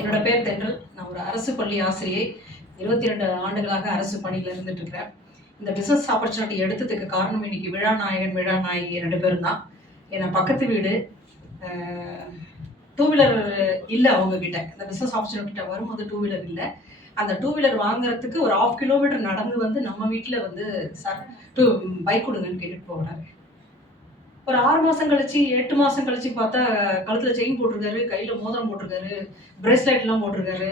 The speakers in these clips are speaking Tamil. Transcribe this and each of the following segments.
என்னோட பேர் தென்றல். நான் ஒரு அரசு பள்ளி ஆசிரியை. 22 ஆண்டுகளாக அரசு பணியில் இருந்துட்டு இருக்கிறேன். இந்த பிசினஸ் ஆப்பர்ச்சுனிட்டி எடுத்ததுக்கு காரணம் இன்னைக்கு விழாநாயகன் விழாநாயகி 2 பேரும் தான். ஏன்னா பக்கத்து வீடு டூ வீலர் இல்லை அவங்க கிட்ட. இந்த பிசினஸ் ஆப்பர்ச்சுனிட்டி வரும்போது டூ வீலர் இல்லை. அந்த டூ வீலர் வாங்குறதுக்கு ஒரு 1/2 கிலோமீட்டர் நடந்து வந்து நம்ம வீட்டில் வந்து சார் பைக் கொடுங்கன்னு கேட்டுட்டு போகிறாரு. ஒரு 6 மாசம் கழிச்சு 8 மாசம் கழிச்சு பார்த்தா கழுத்துல செயின் போட்டிருக்காரு, கையில மோதிரம் போட்டிருக்காரு, பிரேஸ்லெட் எல்லாம் போட்டிருக்காரு.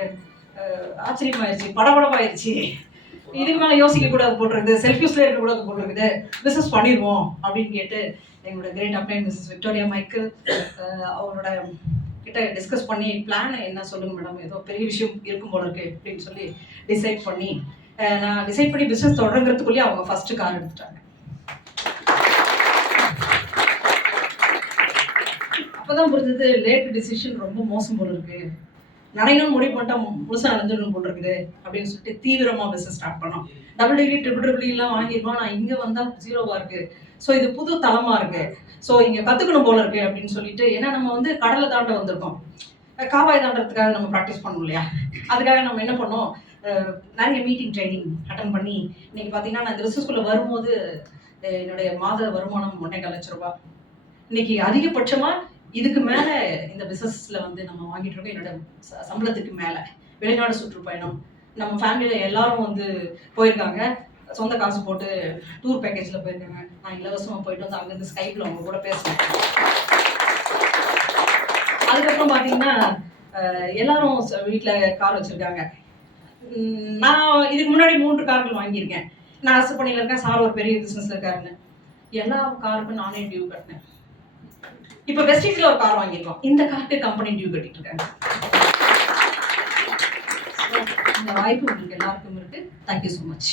ஆச்சரியமாயிருச்சு, படபடப்பாயிருச்சு. இதுக்கு மேல யோசிக்க கூடாது போட்டிருக்குது, செல்ஃபியூஸ்ல இருக்க கூடாது போட்டிருக்குது, பிசினஸ் பண்ணிடுவோம் அப்படின்னு கேட்டு எங்களோட கிரேட் அப்ளைன் மிஸ்ஸஸ் விக்டோரியா மைக்கேல் அவரோட கிட்ட டிஸ்கஸ் பண்ணி பிளான் என்ன சொல்லுங்க மேடம், ஏதோ பெரிய விஷயம் இருக்கும் போல இருக்கு அப்படின்னு சொல்லி டிசைட் பண்ணி பிசினஸ் தொடங்குறதுக்குள்ளேயே அவங்க ஃபர்ஸ்ட் கார் எடுத்துட்டாங்க. அப்பதான் புரிஞ்சது லேட் டிசிஷன் ரொம்ப மோசம் போல இருக்கு, நனையணும் முடிவு பண்ணிட்டா முழுசா நனைஞ்சிடணும் போல இருக்குது அப்படின்னு சொல்லிட்டு தீவிரமா பிசினஸ் ஸ்டார்ட் பண்ணோம். டபுள் டிகிரி ட்ரிபிள் எல்லாம் வாங்கிருக்கோம். நான் இங்க வந்தா 0வா இருக்கு. ஸோ இது புது தளமா இருக்கு. ஸோ இங்க கத்துக்கணும் போல இருக்கு அப்படின்னு சொல்லிட்டு, ஏன்னா நம்ம வந்து கடலை தாண்ட வந்திருக்கோம், காவாய் தாண்டறதுக்காக நம்ம ப்ராக்டிஸ் பண்ணணும் இல்லையா. அதுக்காக நம்ம என்ன பண்ணோம், நிறைய மீட்டிங் ட்ரைனிங் அட்டன் பண்ணி இன்னைக்கு பார்த்தீங்கன்னா நான் இந்த பிசினஸ்குள்ள வரும்போது என்னுடைய மாத வருமானம் 1.25 லட்சம் ரூபாய். இன்னைக்கு அதிகபட்சமா இதுக்கு மேல இந்த பிசினஸ்ல வந்து நம்ம வாங்கிட்டு இருக்கோம். என்னோட சம்பளத்துக்கு மேல வெளிநாடு சுற்றுப்பயணம், நம்ம ஃபேமிலியில எல்லாரும் வந்து போயிருக்காங்க, சொந்த காசு போட்டு டூர் பேக்கேஜ்ல போயிருக்காங்க. நான் இலவசமா போயிட்டு வந்து அங்கிருந்து ஸ்கைப்ல அவங்க கூட பேசுறேன். அதுக்கப்புறம் பாத்தீங்கன்னா எல்லாரும் வீட்டுல கார் வச்சிருக்காங்க. நான் இதுக்கு முன்னாடி 3 கார்கள் வாங்கியிருக்கேன். நான் அரசு பணியில இருக்கேன், சார் ஒரு பெரிய பிசினஸ்ல இருக்காருன்னு எல்லா காருக்கும் நானே டியூ கட்டினேன். இப்ப வெஸ்டீஜ்ல ஒரு கார் வாங்கியிருக்கோம், இந்த காருக்கு கம்பெனி டியூ கட்டிட்டு இருக்காங்க. இந்த வாய்ப்பு உங்களுக்கு எல்லாருக்கும் இருக்கு. Thank you so much.